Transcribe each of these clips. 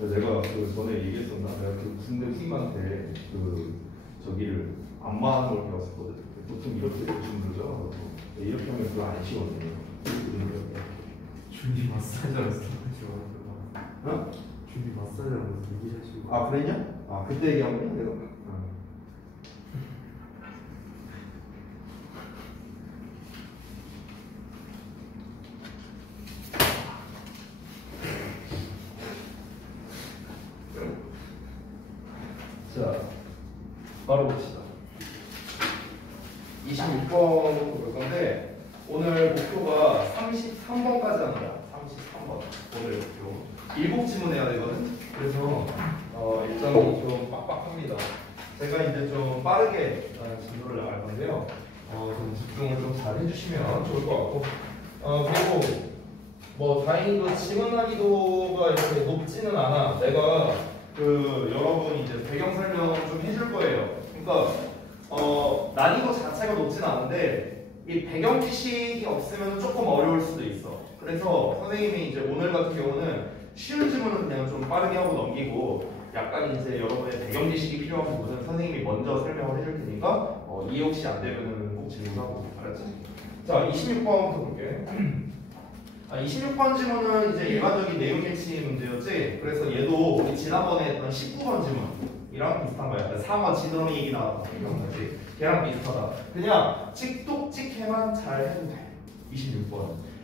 내가 그 전에 얘기했었나? 내가 그 군대 후임한테 그 저기를 안마하는 걸 배웠었거든. 보통 이렇게 주무르죠. 이렇게 하면 그거 안 쉬거든요. 준비 마사지하면서 어? 준비 마사지하면서 얘기하시고. 아 그랬냐? 아 그때 얘기한 거냐 내가? 자, 바로 봅시다. 26번 볼 건데 오늘 목표가 33번까지 합니다. 33번 오늘 목표. 7 지문해야 되거든. 그래서 일정이 좀 빡빡합니다. 제가 이제 좀 빠르게 진도를 나갈 건데요. 좀 집중을 좀 잘 해주시면 좋을 것 같고 그리고 뭐 다행히도 지문 난이도가 이렇게 높지는 않아. 내가 여러분 이제 배경 설명 좀 해줄 거예요. 그러니까 난이도 자체가 높진 않은데 이 배경 지식이 없으면 조금 어려울 수도 있어. 그래서 선생님이 이제 오늘 같은 경우는 쉬운 질문은 그냥 좀 빠르게 하고 넘기고 약간 이제 여러분의 배경 지식이 필요한 부분은 선생님이 먼저 설명을 해줄 테니까 이해 혹시 안 되면은 꼭 질문하고. 알았지? 자, 26번부터 볼게. 26번 지문은 이제 일반적인 내용 일치 문제였지. 그래서 얘도 우리 지난번에 했던 19번 지문이랑 비슷한 거야. 상어 지느러미 얘기 나왔다 이런 거지. 걔랑 비슷하다. 그냥 찍독찍해만 잘 해도 돼.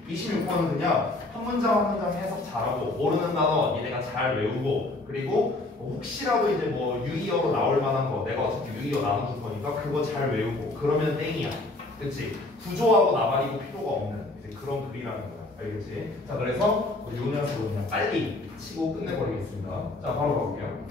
26번은 그냥 한 문장 한 문장 해석 잘하고 모르는 단어 얘네가 잘 외우고 그리고 혹시라도 이제 뭐 유의어로 나올 만한 거 내가 어차피 유의어 나눠줄 거니까 그거 잘 외우고 그러면 땡이야. 그치? 구조하고 나발이고 필요가 없는 이제 그런 글이라는 거야. 알겠지? 자, 그래서 요 녀석을 그냥 빨리 치고 끝내버리겠습니다. 자, 바로 가볼게요.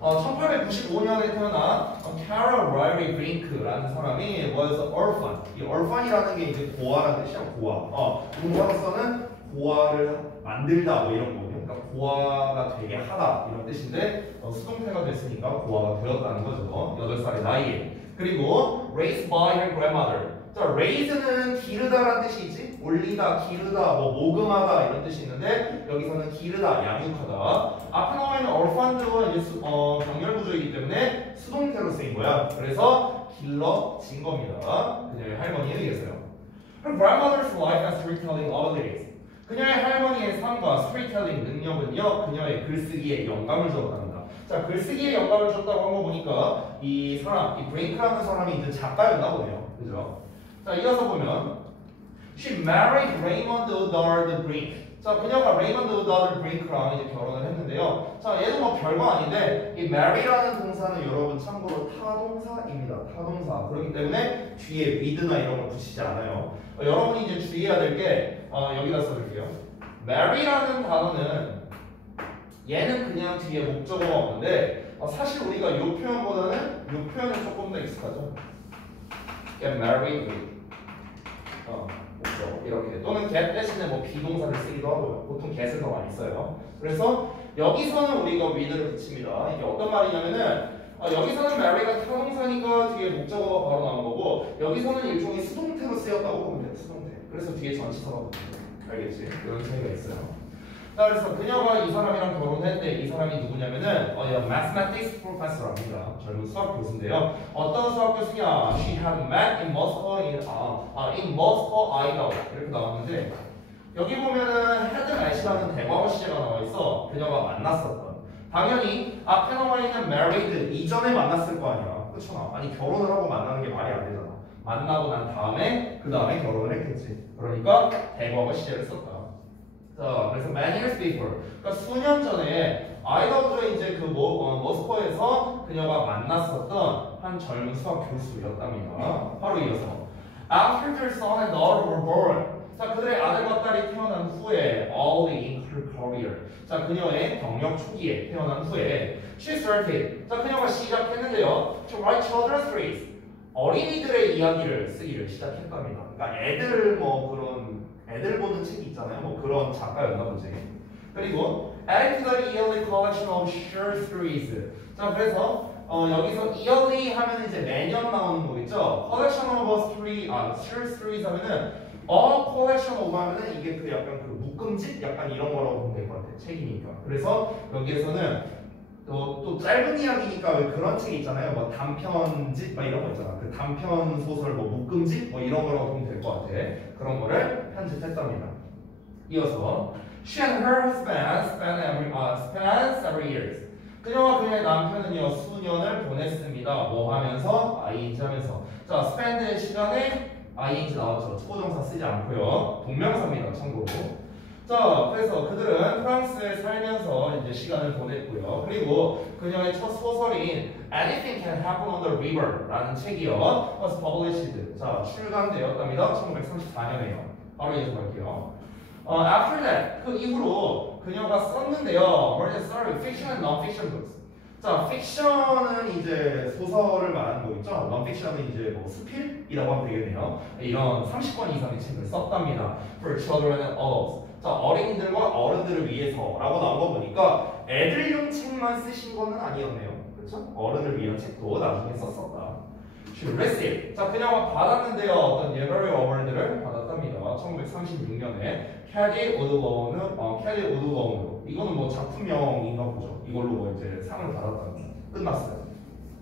1895년에 태어난 캐럴 라이리 브링크라는 사람이 was orphan. 이 orphan이라는 게 이제 고아라는 뜻이야. 고아. 공부로서는 고아를 만들다 뭐 이런 거거든요. 그러니까 고아가 되게 하다 이런 뜻인데 수동태가 됐으니까 고아가 되었다는 거죠. 8살의 나이에. 그리고 raised by her grandmother. 자, raise는 기르다라는 뜻이 있지? 올리다, 기르다, 뭐 모금하다 이런 뜻이 있는데 여기서는 기르다, 양육하다. 앞에 나와 있는 orphaned가 이제 병렬 구조이기 때문에 수동태로 쓰인 거야. 그래서 길러진 겁니다. 그녀의 할머니에 의해서요. Her grandmother's life and storytelling abilities. 그녀의 할머니의 삶과 스토리텔링 능력은요, 그녀의 글쓰기에 영감을 줬답니다. 자, 글쓰기에 영감을 줬다고 한 거 보니까 이 사람, 이 브레이크라는 사람이 이제 작가였나 보네요. 그죠? 자, 이어서 보면 She married Raymond Woodard Brink. 자, 그녀가 레이먼드 우다드 브링크랑 이제 결혼을 했는데요. 자, 얘도 뭐 별거 아닌데 이 marry라는 동사는 여러분 참고로 타동사입니다. 타동사. 그렇기 때문에 뒤에 with나 이런 걸 붙이지 않아요. 여러분이 이제 주의해야 될 게 여기다 써줄게요. marry라는 단어는 얘는 그냥 뒤에 목적어가 없는데 사실 우리가 이 표현보다는 이 표현이 조금 더 익숙하죠. get married with 목적 이렇게 또는 get 대신에 뭐 비동사를 쓰기도 하고요. 보통 get을 더 많이 써요. 그래서 여기서는 우리가 with를 붙입니다. 이게 어떤 말이냐면은 여기서는 marry가 타동사니까 뒤에 목적어가 바로 나온 거고 여기서는 일종의 수동태로 쓰였다고 보면 돼요. 수동태. 그래서 뒤에 전치사가 붙어요. 알겠지? 이런 차이가 있어요. 자, 그래서 그녀가 이 사람이랑 결혼했는데 이 사람이 누구냐면은 mathematics professor입니다. 젊은 수학 교수인데요. 어떤 수학 교수냐? She had met in Moscow in Moscow idol 이렇게 나왔는데 여기 보면은 had met이라는 대과거 시제가 나와 있어. 그녀가 만났었던. 당연히 앞에 나와 있는 married 이전에 만났을 거 아니야. 그렇죠? 아니 결혼을 하고 만나는 게 말이 안 되잖아. 만나고 난 다음에 그 다음에 결혼을 했겠지. 그러니까 대과거 시제를 썼다. 자, 그래서 many years before, 그러니까 수년 전에 아이다호주에 이제 그 모스코에서 그녀가 만났었던 한 젊은 수학 교수였답니다. 바로 이어서 after their son and daughter were born, 자, 그들의 아들과 딸이 태어난 후에 early in her career, 자, 그녀의 경력 초기에 태어난 후에 she started, 자, 그녀가 시작했는데요, to write children's stories, 어린이들의 이야기를 쓰기를 시작했답니다. 그러니까 애들 뭐 그런 애들 보는 책이 있잖아요. 뭐 그런 작가였나 보지. 그리고 added to the yearly collection of short stories. 자, 그래서 여기서 yearly 하면 이제 매년 나오는 거겠죠. collection of series 3 하면은 collection of 하면은 이게 그 약간 그 묶음집 약간 이런 거라고 보면 될 것 같아. 책이니까. 그래서 여기에서는 또 짧은 이야기니까 왜 그런 책 있잖아요. 뭐 단편집 막 이런 거 있잖아. 그 단편 소설 뭐 묶음집 뭐 이런 거라고 보면 될 것 같아. 그런 거를 편집했답니다. 이어서 she and her husband spent several years. 그녀와 그녀의 남편은요 수년을 보냈습니다. 뭐 하면서? ing 하면서. 자, spend의 시간에 ing 나왔죠. 초동사 쓰지 않고요. 동명사입니다. 참고로. 자, 그래서 그들은 프랑스에 살면서 이제 시간을 보냈고요. 그리고 그녀의 첫 소설인 Anything Can Happen on the River 라는 책이요 was published. 자, 출간되었답니다. 1934년에요. 바로 이어서 볼게요. After that, 그 이후로 그녀가 썼는데요. sorry, fiction and non-fiction books. 자, fiction은 이제 소설을 말하는 거겠죠. non-fiction은 이제 뭐 수필이라고 하면 되겠네요. 이런 30권 이상의 책을 썼답니다. For children and adults. 자, 어린이들과 어른들을 위해서라고 나온 거 보니까 애들용 책만 쓰신 거는 아니었네요. 그렇죠? 어른을 위한 책도 나중에 썼었다. She received. 자, 그녀가 받았는데요. 어떤 예별의 어워드를 받았답니다. 1936년에 캐디 오드로우는 이거는 뭐 작품명인가 보죠. 이걸로 뭐 이제 상을 받았답니다. 끝났어요.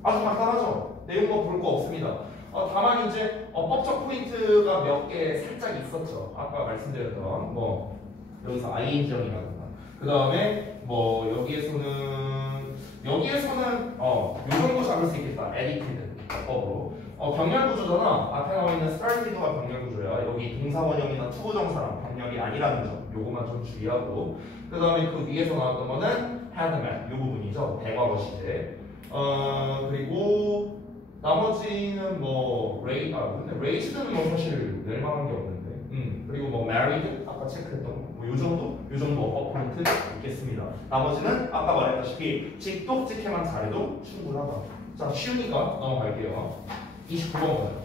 아주 간단하죠. 내용 뭐 볼 거 없습니다. 다만 이제 법적 포인트가 몇 개 살짝 있었죠. 아까 말씀드렸던 뭐 여기서 ing형이라든가 그 다음에 뭐 여기에서는 요 정도 잡을 수 있겠다. addicted 법으로 병렬 구조잖아. 앞에 나와 있는 started가 병렬 구조야. 여기 동사 원형이나 투부정사랑 병렬이 아니라는 점 요거만 좀 주의하고 그 다음에 그 위에서 나왔던 거는 hadman 요 부분이죠. 대과거 시제. 그리고 나머지는 뭐 근데 raised는 뭐 사실 낼만한 게 없는데 그리고 뭐 married 아까 체크했던 거 뭐 요 정도 업 포인트 있겠습니다. 나머지는 아까 말했다시피 직독직해만 잘해도 충분하다. 자, 쉬우니까 넘어갈게요. 29번 보세요.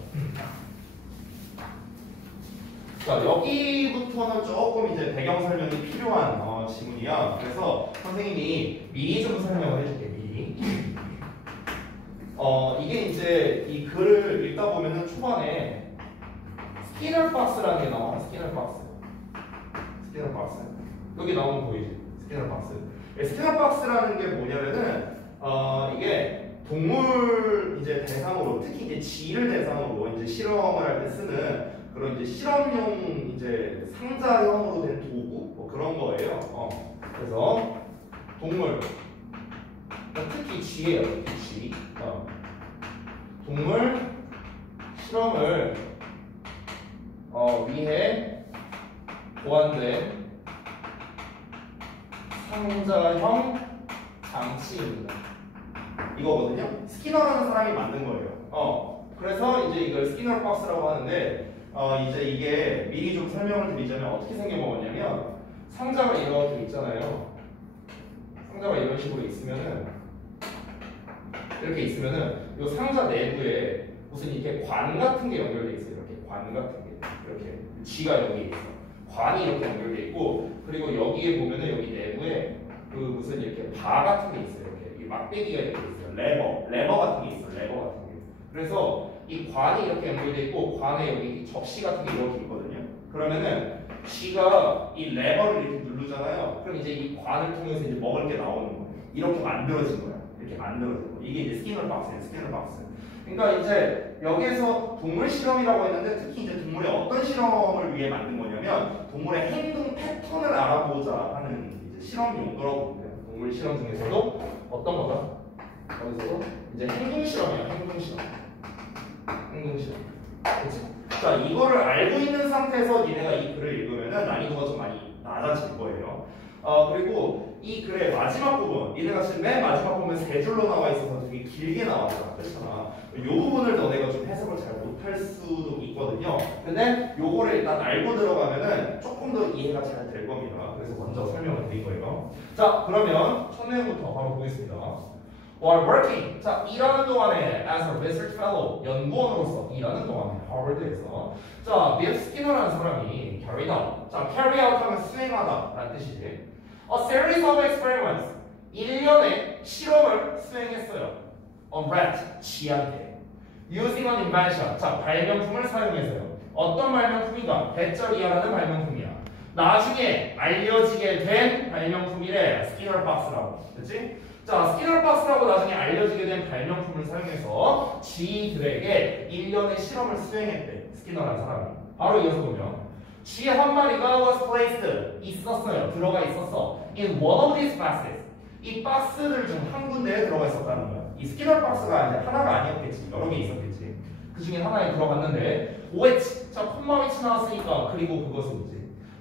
자, 여기부터는 조금 이제 배경 설명이 필요한 지문이야. 그래서 선생님이 미리 좀 설명을 해줄게. 미리. 이게 이제 이 글을 읽다 보면은 초반에 스키너 박스라는 게 나와. 스키너 박스. 여기 나오는 거 보이지? 스키너 박스. 스키너 박스라는 게 뭐냐면은 이게 동물 이제 대상으로 특히 이제 쥐를 대상으로 이제 실험을 할 때 쓰는 그런 이제 실험용 이제 상자형으로 된 도구 뭐 그런 거예요. 그래서 동물 특히 쥐예요. 특히 쥐. 동물 실험을 위해 보완된 상자형 장치입니다. 이거거든요. 스키너라는 사람이 만든 거예요. 그래서 이제 이걸 스키너 박스라고 하는데 이제 이게 미리 좀 설명을 드리자면 어떻게 생겨먹었냐면 상자가 이렇게 있잖아요. 상자가 이런 식으로 있으면은 이렇게 있으면은 이 상자 내부에 무슨 이렇게 관 같은 게 연결돼 있어요. 이렇게 관 같은 게 이렇게 쥐가 여기 있어. 관이 이렇게 연결돼 있고 그리고 여기에 보면은 여기 내부에 그 무슨 이렇게 바 같은 게 있어요. 이렇게 이 막대기가 이렇게 있어요. 레버 같은 게 있어. 레버 같은 게. 그래서 이 관이 이렇게 연결돼 있고 관에 여기 접시 같은 게 이렇게 있거든요. 그러면은 쥐가 이 레버를 이렇게 누르잖아요. 그럼 이제 이 관을 통해서 이제 먹을 게 나오는 거예요. 이렇게 만들어진 거야. 이렇게 만들어진 거. 이게 이제 스키너 박스예요. 스키너 박스. 그러니까 이제 여기에서 동물 실험이라고 했는데 특히 이제 동물의 어떤 실험을 위해 만든 거냐면 동물의 행동 패턴을 알아보자 하는 이제 실험 용도라고 보면 돼요. 동물 실험 중에서도 어떤 거다? 거기서도 이제 행동 실험이야. 행동 실험. 그치? 자, 이거를 알고 있는 상태에서 니네가 이 글을 읽으면은 난이도가 좀 많이 낮아질 거예요. 그리고 이 글의 마지막 부분, 니네가 지금 맨 마지막 부분 세 줄로 나와 있어서 되게 길게 나왔잖아. 그렇잖아. 이 부분을 너네가 좀 해석을 잘 못할 수도 있거든요. 근데 요거를 일단 알고 들어가면은 조금 더 이해가 잘 될 겁니다. 그래서 먼저 설명을 드린 거예요. 자, 그러면 첫 내용부터 바로 보겠습니다. While working, 자, 일하는 동안에 as a research fellow, 연구원으로서 일하는 동안에 하버드에서 자, 비엘 스키너라는 사람이 carried out, 자, carry out 하면 수행하다 라는 뜻이지. A series of experiments, 일련의 실험을 수행했어요. rat, 쥐한테. using an invention. 자, 발명품을 사용해서요. 어떤 발명품인가? 배터리아라는 발명품이야. 나중에 알려지게 된 발명품이래. 스키너 박스라고. 그치? 자, 스키너 박스라고 나중에 알려지게 된 발명품을 사용해서 쥐들에게 1년의 실험을 수행했대. 스키너라는 사람이. 바로 이어서 보면 쥐 한 마리가 was placed. 있었어요. 들어가 있었어. in one of these boxes. 이 박스들 중 한 군데에 들어가 있었다는 거야. 이 스키너 박스가 이제 하나가 아니었겠지. 여러 개 있었겠지. 그 중에 하나에 들어갔는데 which. 자, 콤마 which 나왔으니까 그리고 그것은이지.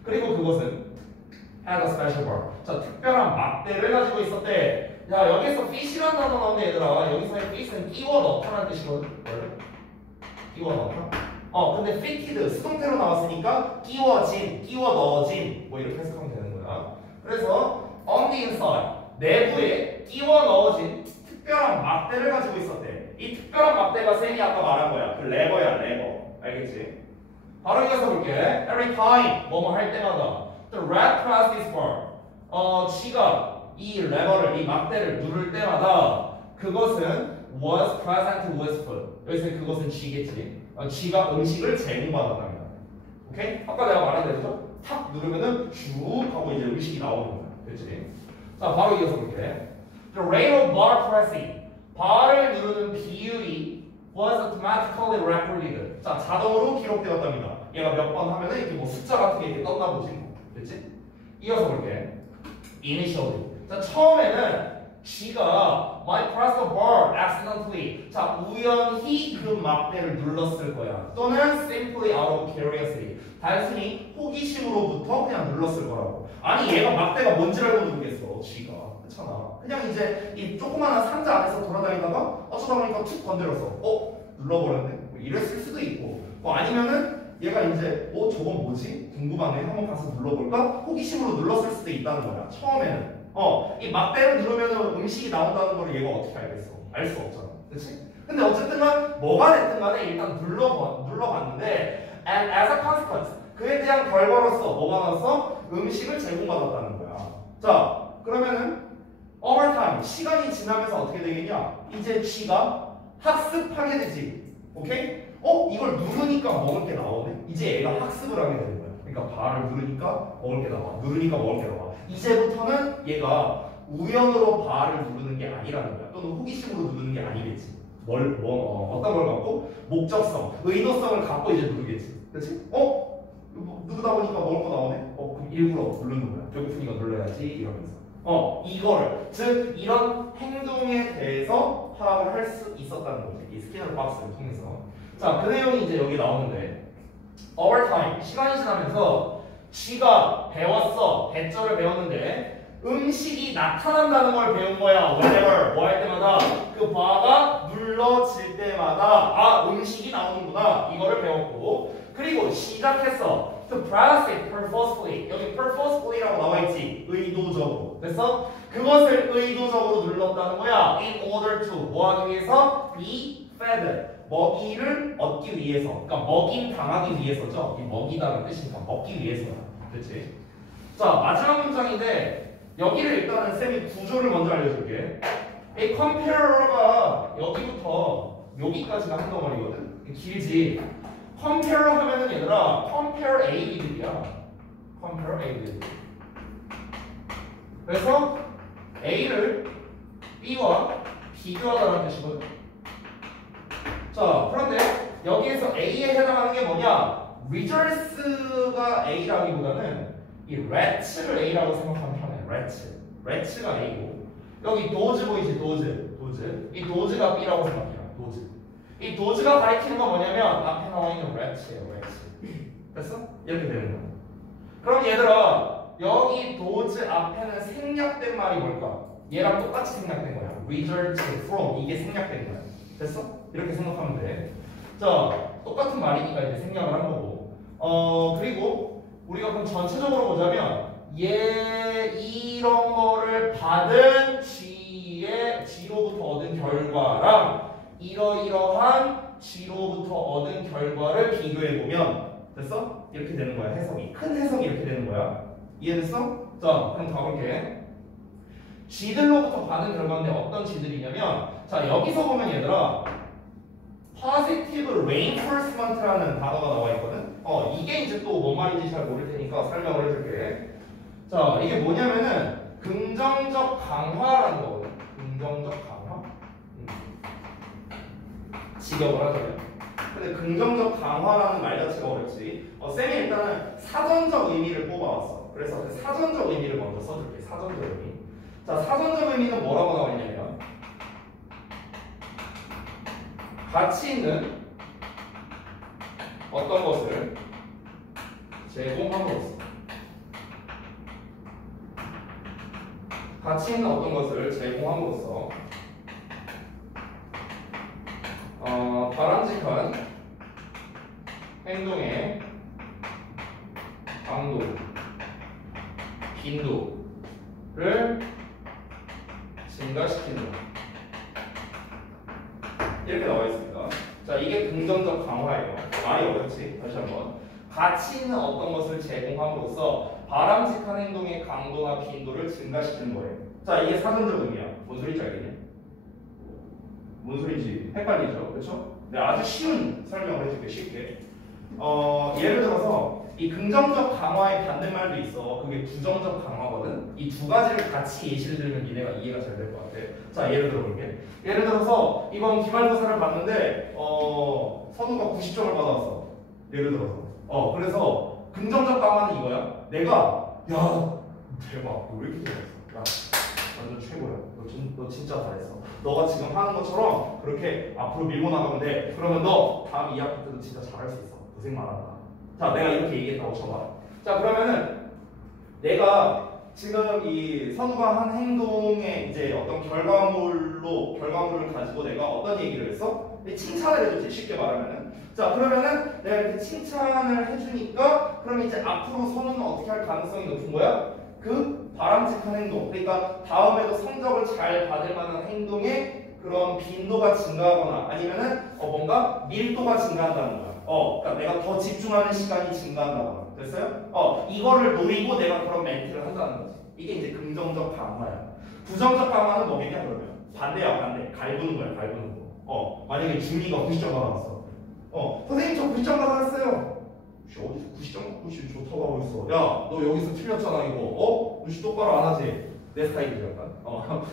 그리고 그것은 had a special bar. 자, 특별한 막대를 가지고 있었대. 야, 여기서 fish라는 단어 나오는데 얘들아, 여기서의 fish는 끼워 넣다라는 뜻이거든. 원래 끼워 넣다. 근데 fitted 수동태로 나왔으니까 끼워진, 끼워 넣어진 뭐 이렇게 해석하면 되는 거야. 그래서 on the inside 내부에 끼워 넣어진 특별한 막대를 가지고 있었대. 이 특별한 막대가 쌤이 아까 말한 거야. 그 레버야, 레버. 알겠지? 바로 이어서 볼게. Every time 뭐뭐 할 때마다 the rat pressed this bar. 쥐가 이 레버를, 이 막대를 누를 때마다 그것은 was present with food. 여기서 그것은 쥐겠지. 쥐가 음식을 제공받았답니다. 오케이? 아까 내가 말한 대로 탁 누르면은 쭉 하고 이제 음식이 나오는 거야. 그렇지? 자, 바로 이어서 볼게. The rate of bar pressing. 바를 누르는 비율이 was automatically recorded. 자, 자동으로 기록되었답니다. 얘가 몇 번 하면은 이렇게 뭐 숫자 같은 게 이렇게 떴나 보지. 그렇지? 이어서 볼게. Initially. 자, 처음에는 쥐가 might press the bar accidentally. 자, 우연히 그 막대를 눌렀을 거야. 또는 simply out of curiosity. 단순히 호기심으로부터 그냥 눌렀을 거라고. 아니, 얘가 막대가 뭔지 알고 누르겠어, 쥐가. 그렇잖아. 그냥 이제 이 조그마한 상자 안에서 돌아다니다가 어쩌다 보니까 툭 건드렸어. 눌러버렸네. 뭐 이랬을 수도 있고. 뭐 아니면은 얘가 이제 저건 뭐지? 궁금하네. 한번 가서 눌러볼까? 호기심으로 눌렀을 수도 있다는 거야. 처음에는. 이 막대를 누르면 음식이 나온다는 걸 얘가 어떻게 알겠어? 알 수 없잖아. 그치? 근데 어쨌든 뭐가 됐든 간에 일단 눌러봤는데 and as a consequence 그에 대한 결과로서 뭐가 나왔어? 음식을 제공받았다는 거야. 자, 그러면은 over time 시간이 지나면서 어떻게 되겠냐? 이제 쥐가 학습하게 되지. 오케이? 이걸 누르니까 먹을 게 나오네. 이제 얘가 학습을 하게 되는 거야. 그러니까 발을 누르니까 먹을 게 나와. 누르니까 먹을 게 나와. 이제부터는 얘가 우연으로 발을 누르는 게 아니라는 거야. 또는 호기심으로 누르는 게 아니겠지. 어떤 걸 갖고? 목적성, 의도성을 갖고 이제 누르겠지. 그렇지? 누르다 보니까 먹을 거 나오네? 그럼 일부러 누르는 거야. 배고프니까 눌러야지 이러면서. 이거를, 즉 이런 행동에 대해서 파악을 할 수 있었다는 거지. 이 스캐너 박스를 통해서. 자, 그 내용이 이제 여기 나오는데 over time, 시간이 지나면서 쥐가 배웠어. 배절을 배웠는데 음식이 나타난다는 걸 배운 거야. whenever, 뭐 할 때마다 그 바가 눌러질 때마다 음식이 나오는구나. 이거를 배웠고 그리고 시작했어. to press it purposefully. 여기 purposefully라고 나와있지. 의도적으로. 그래서 그것을 의도적으로 눌렀다는 거야. in order to 뭐 하기 위해서? be fed. 먹이를 얻기 위해서. 그러니까 먹임 당하기 위해서죠. 이 먹이다라는 뜻이니까 먹기 위해서야. 그렇지? 자, 마지막 문장인데 여기를 일단은 쌤이 구조를 먼저 알려줄게. 이 compare가 여기부터 여기까지가 한 덩어리거든. 길지. compare 하면은 얘들아 compare A, B들이야. compare A, B. 그래서 A를 B와 비교하다는 뜻이거든. 자, 그런데 여기에서 A에 해당하는 게 뭐냐? results가 A라기보다는 이 rat를 A라고 생각하면 편해. rat가 A고 여기 does 보이지? does. 이 does가 B라고 생각해요. does. 이 does가 가리키는 건 뭐냐면 앞에 나와 있는 rat예요. rat. 됐어? 이렇게 되는 거야. 그럼 얘들아 여기 does 앞에는 생략된 말이 뭘까? 얘랑 똑같이 생략된 거야. result from 이게 생략된 거야. 됐어? 이렇게 생각하면 돼. 자, 똑같은 말이니까 이제 생략을 한 거고. 그리고 우리가 그럼 전체적으로 보자면 이런 거를 받은 G로부터 얻은 결과랑 이러이러한 G로부터 얻은 결과를 비교해 보면 됐어? 이렇게 되는 거야. 해석이. 큰 해석이 이렇게 되는 거야. 이해됐어? 자, 그럼 가볼게. G들로부터 받은 결과인데 어떤 G들이냐면 자, 여기서 보면 얘들아 positive reinforcement라는 단어가 나와 있거든. 이게 이제 또 뭔 말인지 잘 모를 테니까 설명을 해줄게. 자, 이게 뭐냐면은 긍정적 강화라는 거거든. 긍정적 강화. 직역을 하자면. 근데 긍정적 강화라는 말 자체가 어렵지. 쌤이 일단은 사전적 의미를 뽑아왔어. 그래서 그 사전적 의미를 먼저 써줄게. 사전적 의미. 자, 사전적 의미는 뭐라고 나와 있냐면 가치 있는 어떤 것을 제공함으로써 가치 있는 어떤 것을 제공함으로써 바람직한 행동의 강도, 빈도를 증가시킨다. 이렇게 나와 있습니다. 자, 이게 긍정적 강화예요. 말이 어렵지? 다시 한번. 가치 있는 어떤 것을 제공함으로써 바람직한 행동의 강도나 빈도를 증가시키는 거예요. 자, 이게 사전적 의미야. 뭔 소리인지 알겠니? 뭔 소리인지 헷갈리죠? 그렇죠? 네, 아주 쉬운 설명을 해줄게. 쉽게. 예를 들어서 이 긍정적 강화의 반대말도 있어. 그게 부정적 강화거든. 이 두 가지를 같이 예시를 들면 니네가 이해가 잘 될 것 같아. 자, 예를 들어볼게. 예를 들어서 이번 기말고사를 봤는데 선우가 90점을 받아왔어. 예를 들어서. 그래서 긍정적 강화는 이거야. 내가 야 대박, 너 왜 이렇게 잘했어? 야 완전 최고야. 너 진짜 잘했어. 너가 지금 하는 것처럼 그렇게 앞으로 밀고 나가면 돼. 그러면 너 다음 2학기 때도 진짜 잘할 수 있어. 고생 많았다. 자, 내가 이렇게 얘기했다고 쳐봐. 자, 그러면은 내가 지금 이 선우가 한 행동의 이제 어떤 결과물을 가지고 내가 어떤 얘기를 했어? 칭찬을 해주지, 쉽게 말하면은. 자, 그러면은 내가 이렇게 칭찬을 해주니까 그럼 이제 앞으로 선우는 어떻게 할 가능성이 높은 거야? 그 바람직한 행동, 그러니까 다음에도 성적을 잘 받을 만한 행동의 그런 빈도가 증가하거나 아니면은 뭔가 밀도가 증가한다는 거야. 그러니까 내가 더 집중하는 시간이 증가한다거나. 됐어요? 이거를 노리고 내가 그런 멘트를 한다는 거지. 이게 이제 긍정적 강화야. 부정적 강화는 뭐겠냐 그러면? 반대야, 반대. 갈구는 거야, 갈구는 거. 만약에 준이가 90점 받아왔어. 선생님 저 90점 받아왔어요. 어디서 90점 좋다고 하고 있어. 야, 너 여기서 틀렸잖아 이거. 눈치 똑바로 안 하지? 내 스타일이지 약간.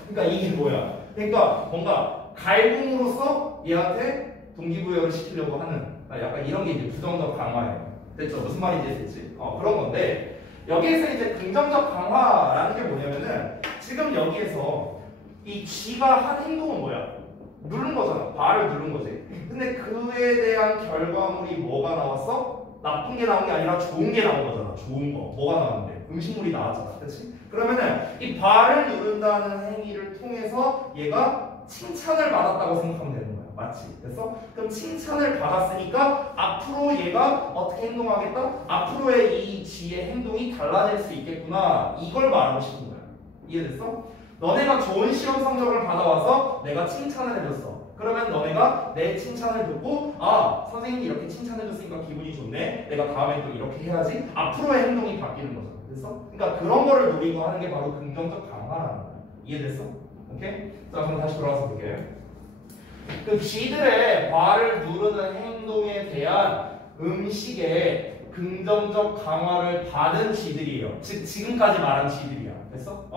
그러니까 이게 뭐야? 그러니까 뭔가 갈굼으로써 얘한테 동기부여를 시키려고 하는 약간 이런 게 이제 부정적 강화예요. 됐죠? 무슨 말인지 됐지? 그런 건데 여기에서 이제 긍정적 강화라는 게 뭐냐면은 지금 여기에서 이 G가 한 행동은 뭐야? 누른 거잖아. 발을 누른 거지. 근데 그에 대한 결과물이 뭐가 나왔어? 나쁜 게 나온 게 아니라 좋은 게 나온 거잖아. 좋은 거. 뭐가 나왔는데? 음식물이 나왔잖아. 그렇지? 그러면은 이 발을 누른다는 행위를 통해서 얘가 칭찬을 받았다고 생각하면 되는 거야. 맞지? 됐어? 그럼 칭찬을 받았으니까 앞으로 얘가 어떻게 행동하겠다? 앞으로의 이 G의 행동이 달라질 수 있겠구나. 이걸 말하고 싶은 거야. 이해됐어? 너네가 좋은 시험 성적을 받아와서 내가 칭찬을 해줬어. 그러면 너네가 내 칭찬을 듣고 선생님이 이렇게 칭찬해줬으니까 기분이 좋네. 내가 다음에 또 이렇게 해야지. 앞으로의 행동이 바뀌는 거죠. 됐어? 그러니까 그런 거를 노리고 하는 게 바로 긍정적 강화라는 거야. 이해됐어? 오케이? 자, 그럼 다시 돌아와서 볼게요. 그 G들의 발을 누르는 행동에 대한 음식의 긍정적 강화를 받은 G들이에요. 즉 지금까지 말한 G들이야. 됐어?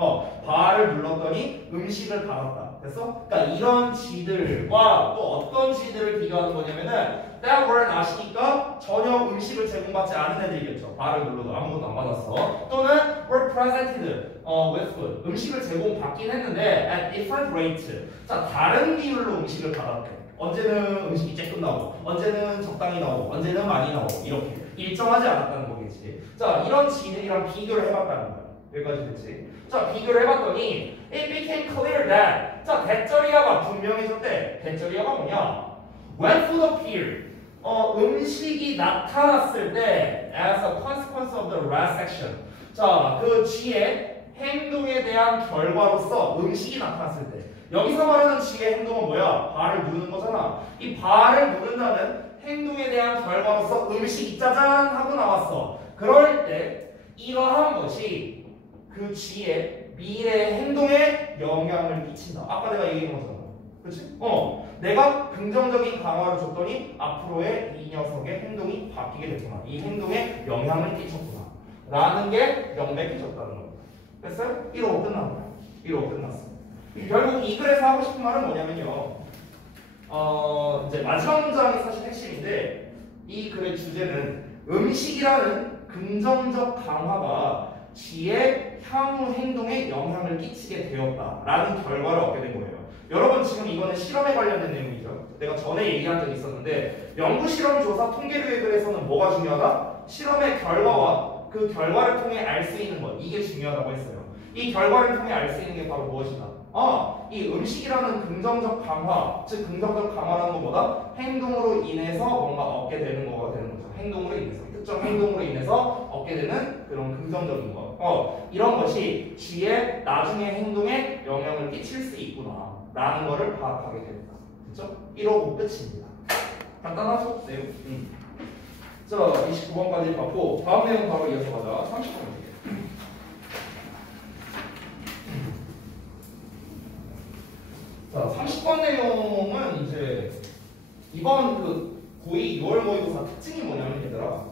발을 눌렀더니 음식을 받았다. 됐어? 그러니까 이런 G들과 또 어떤 G들을 비교하는 거냐면은 that were not이니까 전혀 음식을 제공받지 않은 애들이겠죠. 발을 눌러도 아무것도 안 받았어. 또는 were presented with food. 음식을 제공받긴 했는데 at different rate. 자, 다른 비율로 음식을 받았대. 언제는 음식이 조금 나오고 언제는 적당히 나오고 언제는 많이 나오고 이렇게 일정하지 않았다는 거겠지. 자, 이런 G들이랑 비교를 해봤다는 거야. 여기까지 됐지? 자, 비교를 해봤더니 it became clear that 자, 대절이야가 분명해졌대. 대절이야가 뭐냐? When food appeared 음식이 나타났을 때 as a consequence of the last section 자, 그 G의 행동에 대한 결과로서 음식이 나타났을 때 여기서 말하는 G의 행동은 뭐야? 발을 누르는 거잖아. 이 발을 누른다는 행동에 대한 결과로서 음식이 짜잔 하고 나왔어. 그럴 때 이러한 것이 그 G의 미래 행동에 영향을 끼친다. 아까 내가 얘기한 거잖아. 그렇지? 내가 긍정적인 강화를 줬더니 앞으로의 이 녀석의 행동이 바뀌게 됐구나. 이 행동에 영향을 끼쳤구나. 라는 게 명백해졌다는 겁니다. 됐어요? 1호 끝난 거야. 1호 끝났어. 결국 이 글에서 하고 싶은 말은 뭐냐면요. 이제 마지막 문장이 사실 핵심인데 이 글의 주제는 음식이라는 긍정적 강화가 쥐의 향후 행동에 영향을 끼치게 되었다라는 결과를 얻게 된 거예요. 여러분 지금 이거는 실험에 관련된 내용이죠. 내가 전에 얘기한 적이 있었는데 연구 실험 조사 통계류의 글에서는 뭐가 중요하다? 실험의 결과와 그 결과를 통해 알 수 있는 것 이게 중요하다고 했어요. 이 결과를 통해 알 수 있는 게 바로 무엇이다? 이 음식이라는 긍정적 강화, 즉 긍정적 강화라는 것보다 행동으로 인해서 뭔가 얻게 되는 거가 되는 거죠. 행동으로 인해서 특정 행동으로 인해서 얻게 되는 그런 긍정적인 것. 이런 것이 쥐의 나중의 행동에 영향을 끼칠 수 있구나 라는 거를 파악하게 됩니다. 그렇죠? 1호고 끝입니다. 간단하죠? 내용. 자, 29번까지 봤고 다음 내용 바로 이어서 가자. 30번. 자, 30번 내용은 이제 이번 그 고2 6월 모의고사 특징이 뭐냐면 얘들아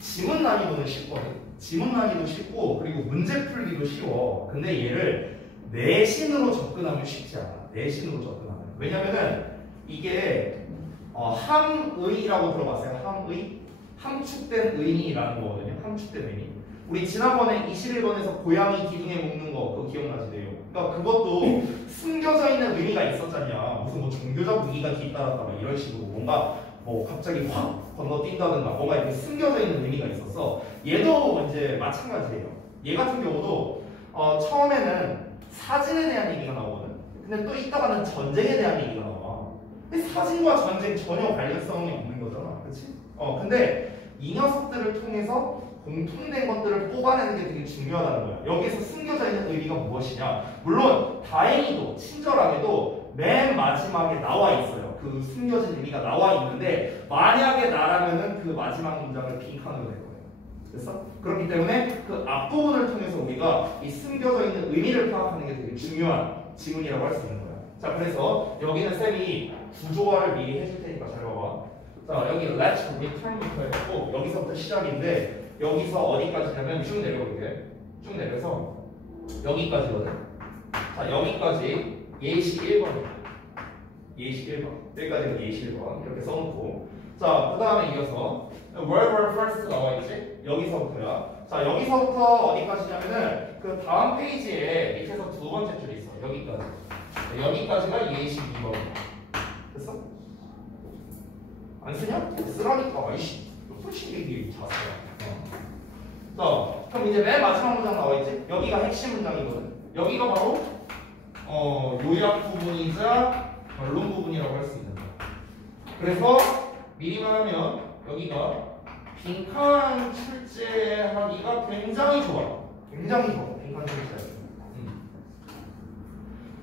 지문 난이도는 쉽거든. 지문 난이도 쉽고 그리고 문제 풀기도 쉬워. 근데 얘를 내신으로 접근하면 쉽지 않아. 내신으로 접근하면. 왜냐면은 이게 함의라고 들어봤어요? 함의? 함축된 의미라는 거거든요. 함축된 의미. 우리 지난번에 21번에서 고양이 기둥에 묶는 거 그거 기억나지? 돼요. 그러니까 그것도 숨겨져 있는 의미가 있었잖냐. 무슨 뭐 종교적 의미가 뒤따랐다 막 이런 식으로 뭔가 뭐 갑자기 확 건너뛴다든가 뭔가 이렇게 숨겨져 있는 의미가 있었어. 얘도 이제 마찬가지예요. 얘 같은 경우도 처음에는 사진에 대한 얘기가 나오거든. 근데 또 이따가는 전쟁에 대한 얘기가 나와. 근데 사진과 전쟁 전혀 관련성이 없는 거잖아. 그렇지? 근데 이 녀석들을 통해서 공통된 것들을 뽑아내는 게 되게 중요하다는 거야. 여기에서 숨겨져 있는 의미가 무엇이냐? 물론 다행히도 친절하게도 맨 마지막에 나와 있어요. 그 숨겨진 의미가 나와 있는데 만약에 나라면은 그 마지막 문장을 빈칸으로 낼 거예요. 됐어? 그렇기 때문에 그 앞부분을 통해서 우리가 이 숨겨져 있는 의미를 파악하는 게 되게 중요한 지문이라고 할 수 있는 거야. 자, 그래서 여기는 쌤이 구조화를 미리 해줄 테니까 잘 봐봐. 자, 여기 let's return부터 해갖고 여기서부터 시작인데 여기서 어디까지냐면 쭉 내려볼게. 쭉 내려서 여기까지거든. 자, 여기까지 예시 1번이야. 예시 1번. 여기까지는 예시 1번. 이렇게 써놓고. 자, 그 다음에 이어서 where first 나와있지? 여기서부터야. 자, 여기서부터 어디까지냐면은 그 다음 페이지에 밑에서 두 번째 줄이 있어. 여기까지. 여기까지가 예시 2번이야. 됐어? 안 쓰냐? 쓰라니까. 아이씨. 훨씬 얘기해. 자세야. 자, 그럼 이제 맨 마지막 문장 나와있지? 여기가 핵심 문장이거든. 여기가 바로 요약 부분이자 결론 부분이라고 할 수 있는 거야. 그래서 미리 말하면 여기가 빈칸 출제하기가 굉장히 좋아. 굉장히 좋아. 빈칸 출제.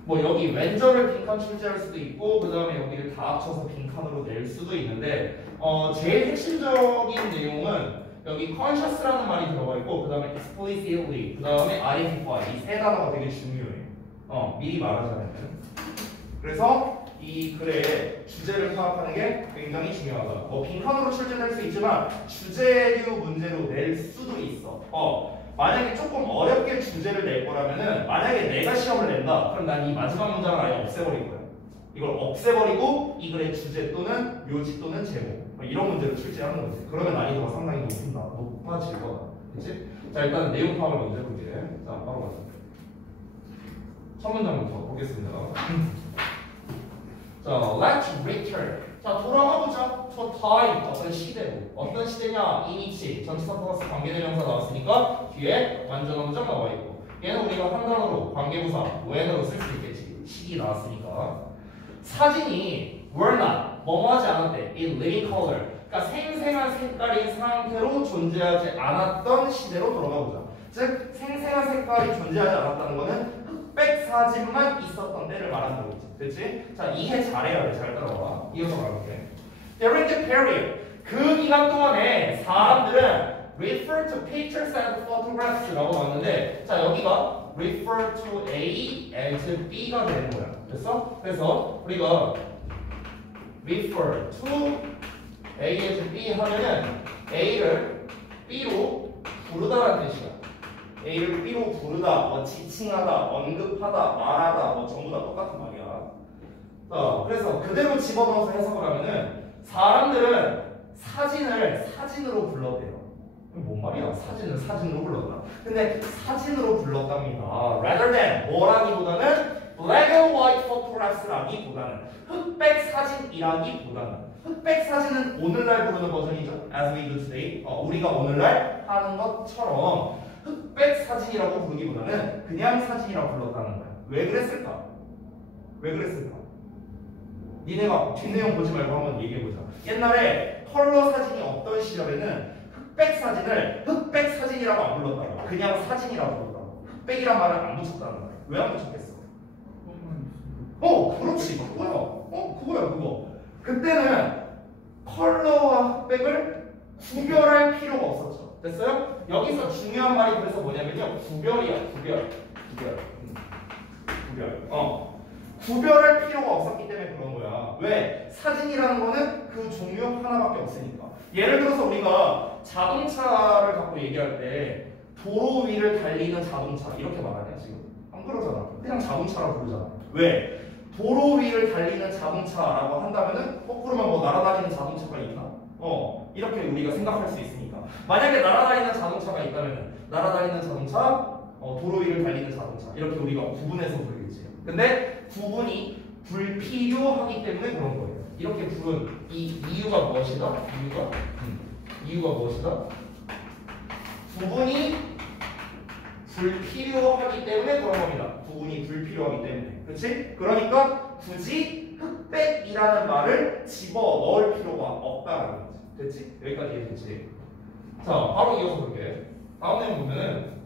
뭐 여기 왼절을 빈칸 출제할 수도 있고 그 다음에 여기를 다 합쳐서 빈칸으로 낼 수도 있는데 제일 핵심적인 내용은 여기 conscious라는 말이 들어가 있고 그 다음에 explicitly 그 다음에 identify 이 세 단어가 되게 중요해. 미리 말하자면. 그래서 이 글의 주제를 파악하는 게 굉장히 중요하다. 뭐 빈칸으로 출제될 수 있지만 주제류 문제로 낼 수도 있어. 만약에 조금 어렵게 주제를 낼 거라면은 만약에 내가 시험을 낸다. 그럼 난 이 마지막 문장을 아예 없애버릴 거야. 이걸 없애버리고 이 글의 주제 또는 묘지 또는 제목 이런 문제를 출제하는 거지. 그러면 난이도가 상당히 높아질 거다. 그치? 자, 일단 내용 파악을 먼저 해볼게. 자, 바로 가자. 첫 문장부터 보겠습니다. 자, let's return. 자, 돌아가보자. 저 time 어떤 시대로. 어떤 시대냐? 이니치 전치사 플러스 관계대명사 나왔으니까 뒤에 완전한 문장 나와 있고. 얘는 우리가 한 단어로 관계부사 when으로 쓸 수 있겠지. 시기 나왔으니까. 사진이 were not 뭐뭐하지 않았대. in living color. 그러니까 생생한 색깔인 상태로 존재하지 않았던 시대로 돌아가보자. 즉 생생한 색깔이 존재하지 않았다는 거는 흑백 사진만 있었던 때를 말하는 거겠지. 그렇지? 자, 이해 잘해야 돼. 잘 따라와. 이어서 말할게. During the period 그 기간 동안에 사람들은 refer to pictures and photographs라고 나왔는데 자, 여기가 refer to A and to B가 되는 거야. 됐어? 그래서 우리가 refer to A as B 하면은 A를 B로 부르다라는 뜻이야. A를 B로 부르다, 뭐 지칭하다, 언급하다, 말하다, 뭐 전부 다 똑같은 말이야. 그래서 그대로 집어넣어서 해석을 하면은 사람들은 사진을 사진으로 불렀대요. 뭔 말이야? 사진을 사진으로 불렀다. 근데 사진으로 불렀답니다. Rather than 뭐라기보다는 black and white photographs라기보다는 흑백 사진이라기보다는 흑백 사진은 오늘날 부르는 버전이죠. As we do today. 우리가 오늘날 하는 것처럼 흑백 사진이라고 부르기보다는 그냥 사진이라고 불렀다는 거야. 왜 그랬을까? 왜 그랬을까? 니네가 뒷내용 보지 말고 한번 얘기해보자. 옛날에 컬러 사진이 없던 시절에는 흑백 사진을 흑백 사진이라고 안 불렀다고. 그냥 사진이라고 불렀다고. 흑백이란 말을 안 붙였다는 거야. 왜 안 붙였겠어? 그렇지. 그거야. 그거. 그때는 컬러와 흑백을 구별할 필요가 없었죠. 됐어요? 여기서 중요한 말이 그래서 뭐냐면요. 구별이야. 구별. 구별할 필요가 없었기 때문에 그런 거야. 왜? 사진이라는 거는 그 종류 하나밖에 없으니까. 예를 들어서 우리가 자동차를 갖고 얘기할 때 도로 위를 달리는 자동차 이렇게 말하냐 지금? 안 그러잖아. 그냥 자동차라고 부르잖아. 왜? 도로 위를 달리는 자동차라고 한다면은 거꾸로만 뭐 날아다니는 자동차가 있나? 이렇게 우리가 생각할 수 있으니까. 만약에 날아다니는 자동차가 있다면은 날아다니는 자동차, 도로 위를 달리는 자동차 이렇게 우리가 구분해서 부르겠지. 근데 구분이 불필요하기 때문에 그런 거예요. 이렇게 부른 이 이유가 무엇이다? 이유가 무엇이다? 구분이 불필요하기 때문에 그런 겁니다. 구분이 불필요하기 때문에. 그렇지? 그러니까 굳이 흑백이라는 말을 집어 넣을 필요가 없다라는 거지. 됐지? 여기까지 이해됐지? 자, 바로 이어서 볼게. 다음 내용 보면은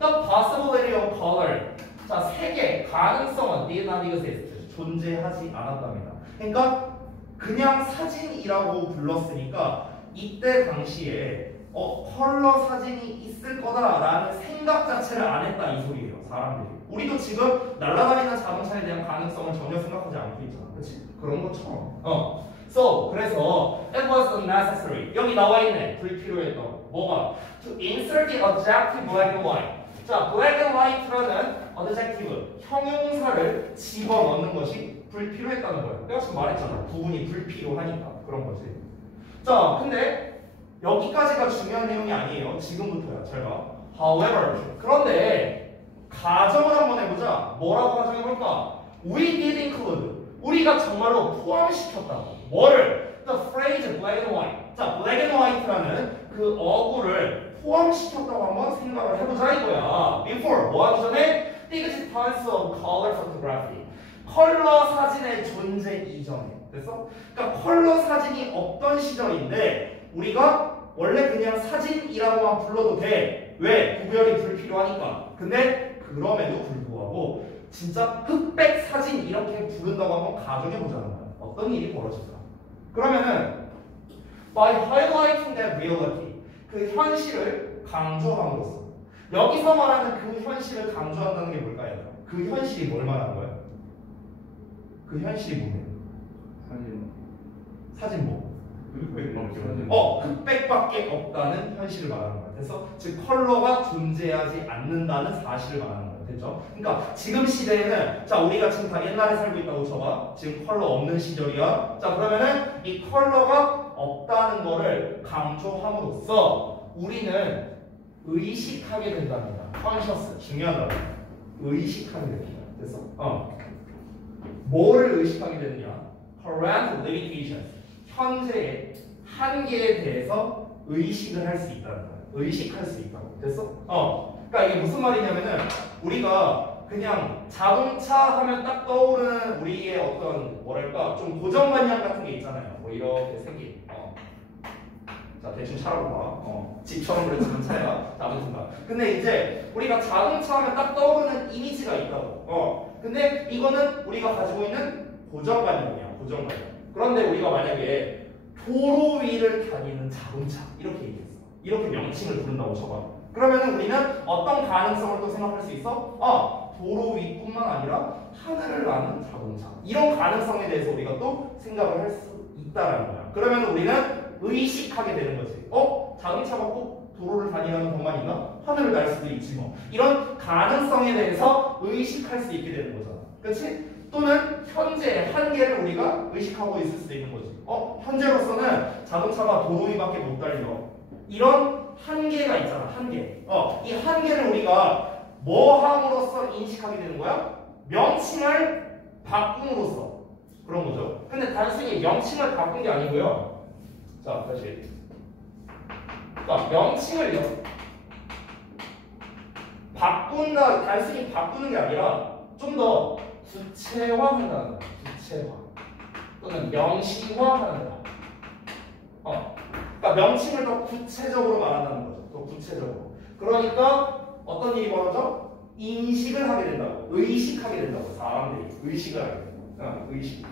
The possibility of color. 자, 세 개 가능성은 did not exist. 존재하지 않았답니다. 그러니까 그냥 사진이라고 불렀으니까 이때 당시에 컬러 사진이 있을 거다라는 생각 자체를 안 했다 이 소리예요. 사람들이. 우리도 지금 날아다니는 자동차에 대한 가능성을 전혀 생각하지 않고 있잖아. 그렇지? 그런 것처럼. So 그래서 it was unnecessary. 여기 나와 있네. 불필요했던 뭐가? To insert the adjective black and white. 자, black and white라는 adjective 형용사를 집어넣는 것이 불필요했다는 거예요. 내가 지금 말했잖아. 구분이 불필요하니까 그런 거지. 자, 근데 여기까지가 중요한 내용이 아니에요. 지금부터야. 잘 봐. However, 그런데 가정을 한번 해보자. 뭐라고 가정해볼까? We did include. 우리가 정말로 포함시켰다고. 뭐를? The phrase black and white. 자, black and white라는 그 어구를 포함시켰다고 한번 생각을 해보자 이거야. Before, 뭐 하기 전에? The existence of color photography. 컬러 사진의 존재 이전에. 됐어? 그러니까 컬러 사진이 없던 시절인데 우리가 원래 그냥 사진이라고만 불러도 돼. 왜? 구별이 불필요하니까. 근데 그럼에도 불구하고 진짜 흑백 사진 이렇게 부른다고 한번 가정해보자는 거야. 어떤 일이 벌어질까? 그러면은 by highlighting that reality 그 현실을 강조함으로써 여기서 말하는 그 현실을 강조한다는 게 뭘까요? 그 현실이 뭘 말하는 거야? 그 현실이 뭐예요? 사진 뭐? 흑백밖에 없다는 현실을 말하는 거야. 그래서 즉 컬러가 존재하지 않는다는 사실을 말하는 거야. 됐죠? 그러니까 지금 시대에는 자 우리가 지금 다 옛날에 살고 있다고 쳐봐. 지금 컬러 없는 시절이야. 자 그러면은 이 컬러가 없다는 거를 강조함으로써 우리는 의식하게 된답니다. conscious 중요하다. 의식하게 됩니다. 됐어? 뭐를 의식하게 되느냐? current limitations 현재의 한계에 대해서 의식을 할 수 있다는 거야. 의식할 수 있다고. 됐어? 그러니까 이게 무슨 말이냐면은 우리가 그냥 자동차 하면 딱 떠오르는 우리의 어떤 뭐랄까 좀 고정관념 같은 게 있잖아요. 뭐 이렇게 생긴. 자 대충 차라고 봐. 집처럼 그랬지만 차야. 아무튼가. 근데 이제 우리가 자동차 하면 딱 떠오르는 이미지가 있다고. 근데 이거는 우리가 가지고 있는 고정관념이야. 고정관념. 그런데 우리가 만약에 도로 위를 다니는 자동차 이렇게 얘기했어. 이렇게 명칭을 부른다고 쳐봐. 그러면 우리는 어떤 가능성을 또 생각할 수 있어? 도로 위뿐만 아니라 하늘을 나는 자동차. 이런 가능성에 대해서 우리가 또 생각을 할 수 있다라는 거야. 그러면 우리는 의식하게 되는 거지. 자동차가 꼭 도로를 다니는 것만 있나? 하늘을 날 수도 있지 뭐. 이런 가능성에 대해서 의식할 수 있게 되는 거잖아. 그렇지? 또는 현재 한계를 우리가 의식하고 있을 수도 있는 거지. 현재로서는 자동차가 도로 위밖에 못 달려. 이런 한계가 있잖아. 한계. 이 한계를 우리가 뭐 함으로써 인식하게 되는 거야? 명칭을 바꿈으로써 그런 거죠. 근데 단순히 명칭을 바꾼 게 아니고요. 자, 다시. 그러니까 명칭을요. 바꾼다, 단순히 바꾸는 게 아니라 좀 더 구체화한다는 거야. 구체화. 또는 명시화하는 거야. 그러니까 명칭을 더 구체적으로 말한다는 거죠. 더 구체적으로. 그러니까 어떤 일이 벌어져? 인식을 하게 된다고. 의식하게 된다고. 사람들이 의식을 하게 된다고. 의식.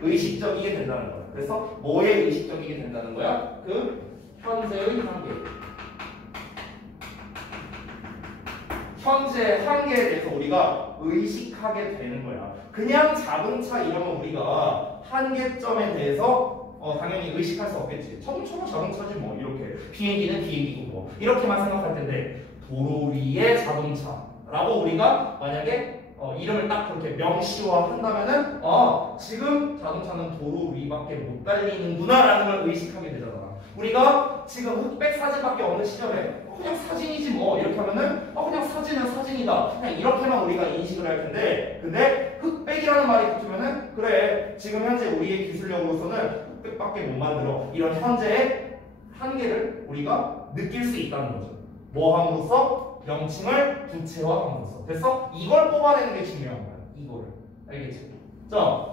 의식적이게 된다는 거야. 그래서 뭐에 의식적이게 된다는 거야? 그 현재의 한계. 현재 한계에 대해서 우리가 의식하게 되는 거야. 그냥 자동차 이러면 우리가 한계점에 대해서 당연히 의식할 수 없겠지. 자동차는 자동차지 뭐. 이렇게. 비행기는 비행기고 뭐. 이렇게만 생각할 텐데 도로 위의 자동차라고 우리가 만약에 이름을 딱 그렇게 명시화한다면은 지금 자동차는 도로 위밖에 못 달리는구나 라는 걸 의식하게 되잖아. 우리가 지금 흑백 사진밖에 없는 시점에 그냥 사진이지 뭐 이렇게 하면은 그냥 사진은 사진이다 그냥 이렇게만 우리가 인식을 할 텐데, 근데 흑백이라는 말이 붙으면은 그래 지금 현재 우리의 기술력으로서는 흑백밖에 못 만들어. 이런 현재의 한계를 우리가 느낄 수 있다는 거죠. 뭐 함으로써? 명칭을 구체화함으로써. 됐어? 이걸 뽑아내는 게 중요한 거야. 이거를. 알겠지? 자,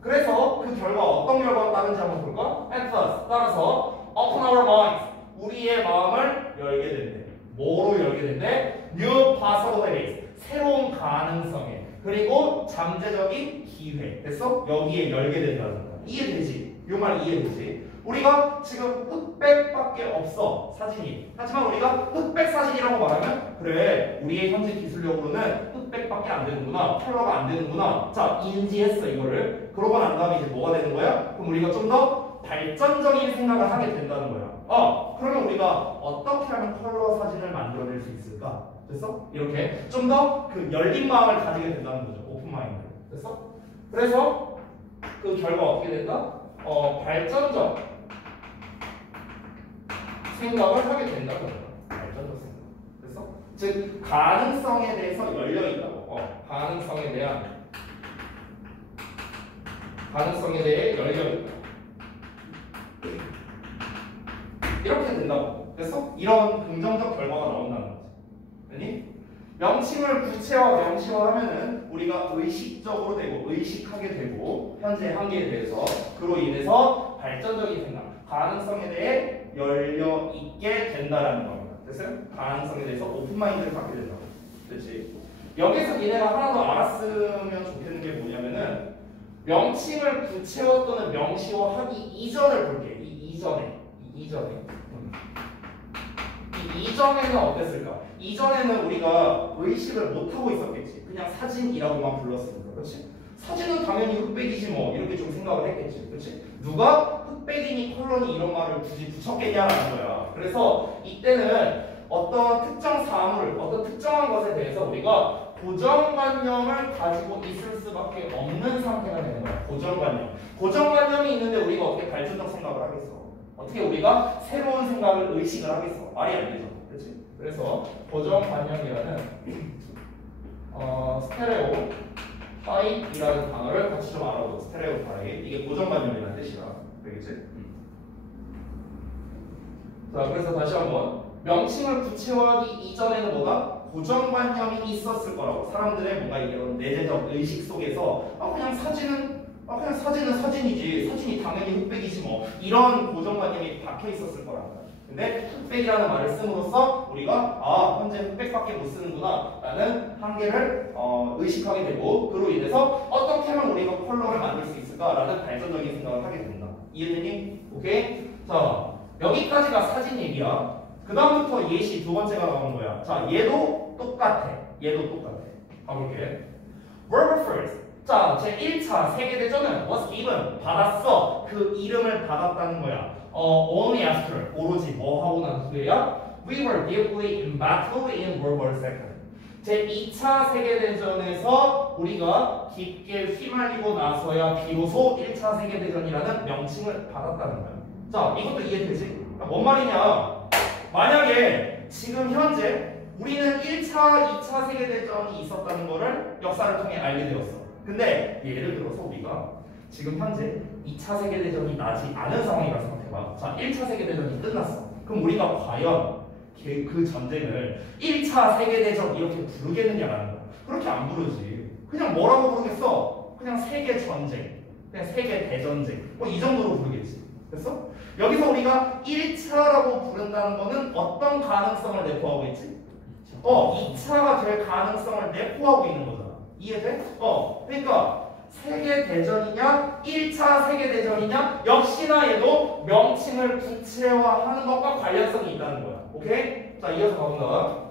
그래서 그 결과 어떤 결과가 따른지 한번 볼까? Hence, 따라서 open our minds. 우리의 마음을 열게 된대. 뭐로 열게 된대? New possibilities. 새로운 가능성에. 그리고 잠재적인 기회. 됐어? 여기에 열게 된다는 거야. 이해되지? 이 말 이해되지? 우리가 지금 흑백밖에 없어 사진이. 하지만 우리가 흑백 사진이라고 말하면 그래 우리의 현재 기술력으로는 흑백밖에 안 되는구나, 컬러가 안 되는구나. 자, 인지했어 이거를. 그러고 난 다음에 이제 뭐가 되는 거야? 그럼 우리가 좀 더 발전적인 생각을 하게 된다는 거야. 그러면 우리가 어떻게 하면 컬러 사진을 만들어낼 수 있을까? 됐어? 이렇게 좀 더 그 열린 마음을 가지게 된다는 거죠. 오픈 마인드. 됐어? 그래서 그 결과 어떻게 된다? 발전적 생각을 하게 된다는 거야. 발전적 생각. 됐어? 즉 가능성에 대해서 열려 있다고. 가능성에 대해 열려 있다. 이렇게 된다고. 됐어? 이런 긍정적 결과가 나온다는 거지. 아니? 명칭을 구체화, 명시화하면은 우리가 의식적으로 되고 의식하게 되고 현재 한계에 대해서 그로 인해서 발전적인 생각, 가능성에 대해 열려 있게 된다라는 겁니다. 됐어요? 가능성에 대해서 오픈 마인드를 갖게 된다고. 그렇지? 여기서 니네가 하나 더 알았으면 좋겠는 게 뭐냐면은 명칭을 구체화 또는 명시화하기 이전을 볼게. 이전에는 어땠을까? 이전에는 우리가 의식을 못하고 있었겠지. 그냥 사진이라고만 불렀으니까. 그렇지? 사진은 당연히 흑백이지 뭐 이렇게 좀 생각을 했겠지. 그렇지? 누가 흑백이니 컬러니 이런 말을 굳이 붙였겠냐라는 거야. 그래서 이때는 어떤 특정 사물, 어떤 특정한 것에 대해서 우리가 고정관념을 가지고 있을 수밖에 없는 상태가 되는 거야. 고정관념. 고정관념이 있는데 우리가 어떻게 발전적 생각을 하겠어? 어떻게 우리가 새로운 생각을 의식을 하겠어? 말이 안 되죠. 그렇지? 그래서 고정관념이라는 스테레오 타입이라는 단어를 같이 좀 알아보자. 스테레오 타입. 이게 고정관념이라는 뜻이라. 되겠지? 자, 그래서 다시 한번 명칭을 구체화하기 이전에는 뭐가? 고정관념이 있었을 거라고. 사람들의 뭔가 이런 내재적 의식 속에서 그냥 사진은 사진이지. 사진이 당연히 흑백이지 뭐. 이런 고정관념이 박혀 있었을 거라는 거야. 근데 흑백이라는 말을 씀으로써 우리가 현재 흑백밖에 못 쓰는구나 라는 한계를 의식하게 되고 그로 인해서 어떻게 하면 우리가 컬러를 만들 수 있을까라는 발전적인 생각을 하게 된다. 이해되니? 오케이? 자, 여기까지가 사진 얘기야. 그 다음부터 예시 두 번째가 나오는 거야. 자, 얘도 똑같아. 가볼게. World first. 자, 제 1차 세계대전은 was given. 받았어. 그 이름을 받았다는 거야. Only after. 오로지 뭐 하고 난 후에야? We were deeply embattled in World War II. 제 2차 세계대전에서 우리가 깊게 휘말리고 나서야 비로소 1차 세계대전이라는 명칭을 받았다는 거야. 자, 이것도 이해되지? 뭔 말이냐? 만약에 지금 현재 우리는 1차, 2차 세계대전이 있었다는 거를 역사를 통해 알게 되었어. 근데 예를 들어서 우리가 지금 현재 2차 세계대전이 나지 않은 상황이라 생각해봐. 자, 1차 세계대전이 끝났어. 그럼 우리가 과연 그 전쟁을 1차 세계대전 이렇게 부르겠느냐라는 거야. 그렇게 안 부르지. 그냥 뭐라고 부르겠어? 그냥 세계전쟁, 그냥 세계대전쟁 뭐 이 정도로 부르겠지. 됐어? 여기서 우리가 1차라고 부른다는 거는 어떤 가능성을 내포하고 있지? 2차가 될 가능성을 내포하고 있는 거잖아. 이해돼? 그러니까 세계대전이냐 1차 세계대전이냐 역시나 얘도 명칭을 구체화하는 것과 관련성이 있다는 거야. 오케이? 자, 이어서 가본다.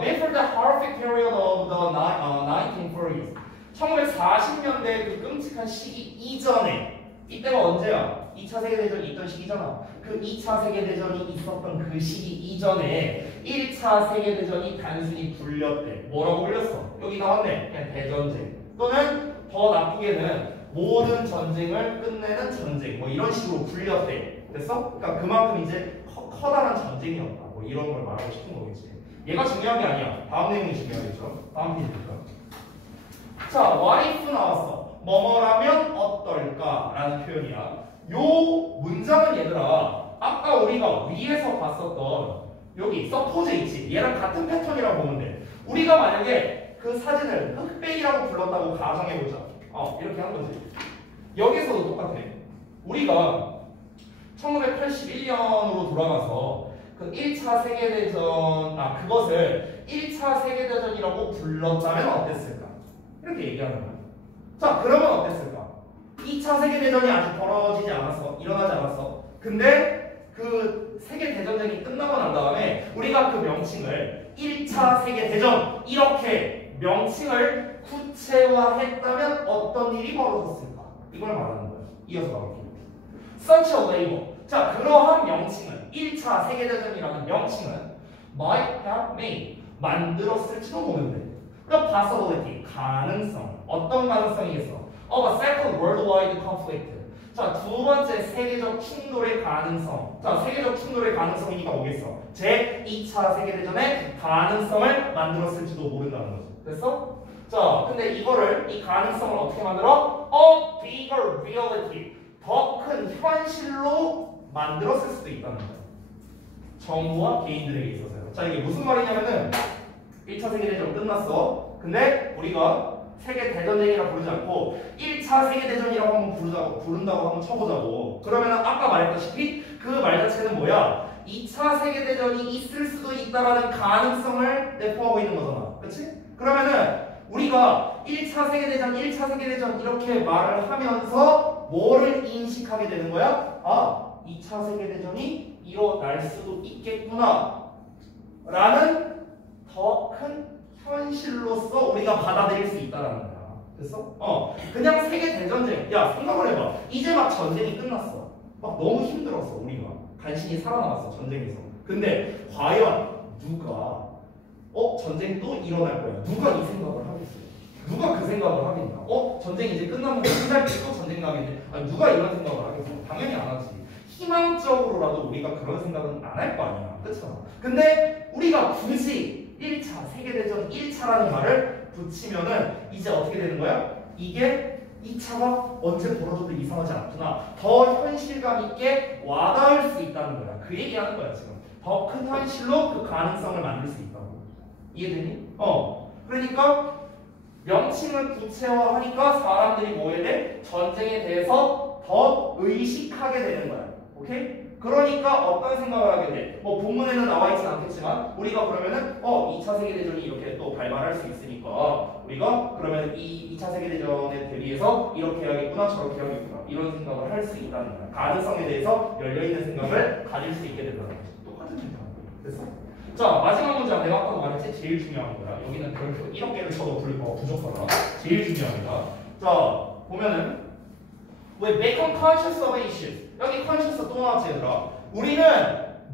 Before the horrific period of the 1940s 1940년대 그 끔찍한 시기 이전에 이때가 언제야? 2차 세계대전이 있던 시기잖아. 그 2차 세계대전이 있었던 그 시기 이전에 1차 세계대전이 단순히 불렸대. 뭐라고 불렸어? 여기 나왔네. 그냥 대전쟁. 또는 더 나쁘게는 모든 전쟁을 끝내는 전쟁. 뭐 이런 식으로 불렸대. 됐어? 그러니까 그만큼 이제 커다란 전쟁이었다. 뭐 이런 걸 말하고 싶은 거겠지. 얘가 중요한 게 아니야. 다음 내용이 중요하겠죠. 다음 페이지죠. 자, what if 나왔어. 뭐뭐라면 어떨까라는 표현이야. 요 문장은 얘들아 아까 우리가 위에서 봤었던 여기 서포즈 있지. 얘랑 같은 패턴이라고 보면 돼. 우리가 만약에 그 사진을 흑백이라고 불렀다고 가정해보자. 이렇게 한 거지. 여기서도 똑같아. 우리가 1981년으로 돌아가서 그 1차 세계대전 그것을 1차 세계대전이라고 불렀다면 어땠을까? 이렇게 얘기하는 거야. 자, 그러면 어땠을까? 2차 세계대전이 아직 벌어지지 않았어. 일어나지 않았어. 근데 그 세계대전쟁이 끝나고 난 다음에 우리가 그 명칭을 1차 세계대전 이렇게 명칭을 구체화했다면 어떤 일이 벌어졌을까? 이걸 말하는 거예요. 이어서 나올게요. Such a label. 자, 그러한 명칭은 1차 세계대전이라는 명칭은 might have made. 만들었을지도 모르는데. 그러니까 possibility. 가능성. 어떤 가능성이겠어? Of a second worldwide conflict. 자, 두 번째 세계적 충돌의 가능성. 자, 세계적 충돌의 가능성이니까 뭐겠어? 제 2차 세계대전의 가능성을 만들었을지도 모른다는 거죠. 됐어? 자, 근데 이 가능성을 어떻게 만들어? A bigger reality. 더 큰 현실로 만들었을 수도 있다는 거예요. 정부와 개인들에게 있어서요. 자, 이게 무슨 말이냐면은 1차 세계대전 끝났어. 근데 우리가 세계대전쟁이라 부르지 않고 1차 세계대전이라고 한번 부른다고 한번 쳐보자고. 그러면은 아까 말했다시피 그 말 자체는 뭐야? 2차 세계대전이 있을 수도 있다라는 가능성을 내포하고 있는 거잖아. 그치? 그러면은 우리가 1차 세계대전 이렇게 말을 하면서 뭐를 인식하게 되는 거야? 2차 세계대전이 일어날 수도 있겠구나 라는 더 큰 현실로서 우리가 받아들일 수 있다라는 거야. 됐어? 그냥 세계대전쟁. 야, 생각을 해봐. 이제 막 전쟁이 끝났어. 막 너무 힘들었어. 우리가 간신히 살아남았어. 전쟁에서. 근데 과연 누가 전쟁이 또 일어날 거야. 누가 이 생각을 하겠어? 누가 그 생각을 하겠냐? 전쟁이 이제 끝나면 한달 뒤에 또 전쟁 나겠네. 누가 이런 생각을 하겠어? 당연히 안 하지. 희망적으로라도 우리가 그런 생각은 안 할 거 아니야. 그렇잖아. 근데 우리가 굳이 1차 세계대전 1차라는 말을 붙이면은 이제 어떻게 되는 거야? 이게 2차가 언제 벌어져도 이상하지 않구나. 더 현실감 있게 와닿을 수 있다는 거야. 그 얘기하는 거야 지금. 더 큰 현실로 그 가능성을 만들 수 있다고. 이해되니? 그러니까 명칭을 구체화하니까 사람들이 뭐에 대해 전쟁에 대해서 더 의식하게 되는 거야. 오케이? 그러니까 어떤 생각을 하게 돼? 뭐 본문에는 나와 있진 않겠지만 우리가 그러면은 2차 세계대전이 이렇게 또 발발할 수 있으니까 우리가 그러면 이 2차 세계대전에 대비해서 이렇게 해야겠구나 저렇게 해야겠구나 이런 생각을 할 수 있다는 거야. 가능성에 대해서 열려있는 생각을 가질 수 있게 된다는 거지. 똑같은 생각. 됐어? 자 마지막 문장 내가 아까 말했지 제일 중요한 거야. 여기는 별표 1억 개를 쳐도 부족하다. 제일 중요합니다. 자 보면은 왜 become conscious of issues 여기 conscious 또 나왔지 얘들아. 우리는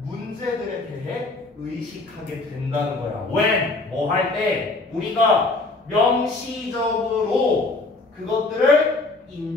문제들에 대해 의식하게 된다는 거야. when 뭐 할 때 우리가 명시적으로 그것들을 인지